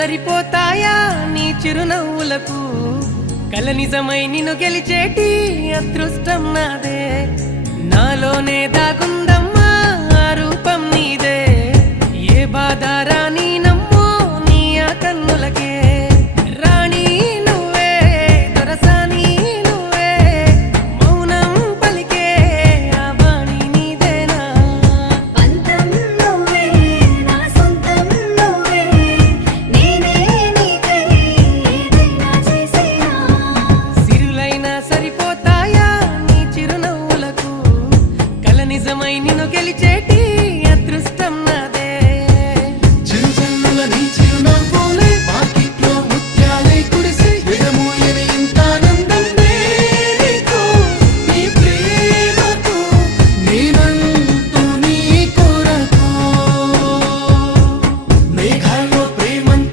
సరిపోతాయా నీ చిరునవ్వులకు కల నిజమై నిన్ను గెలిచేటి అదృష్టం నాదే నాలోనే దాగుందమ్మా ఆ రూపం నీదే ఏ బాధ రాని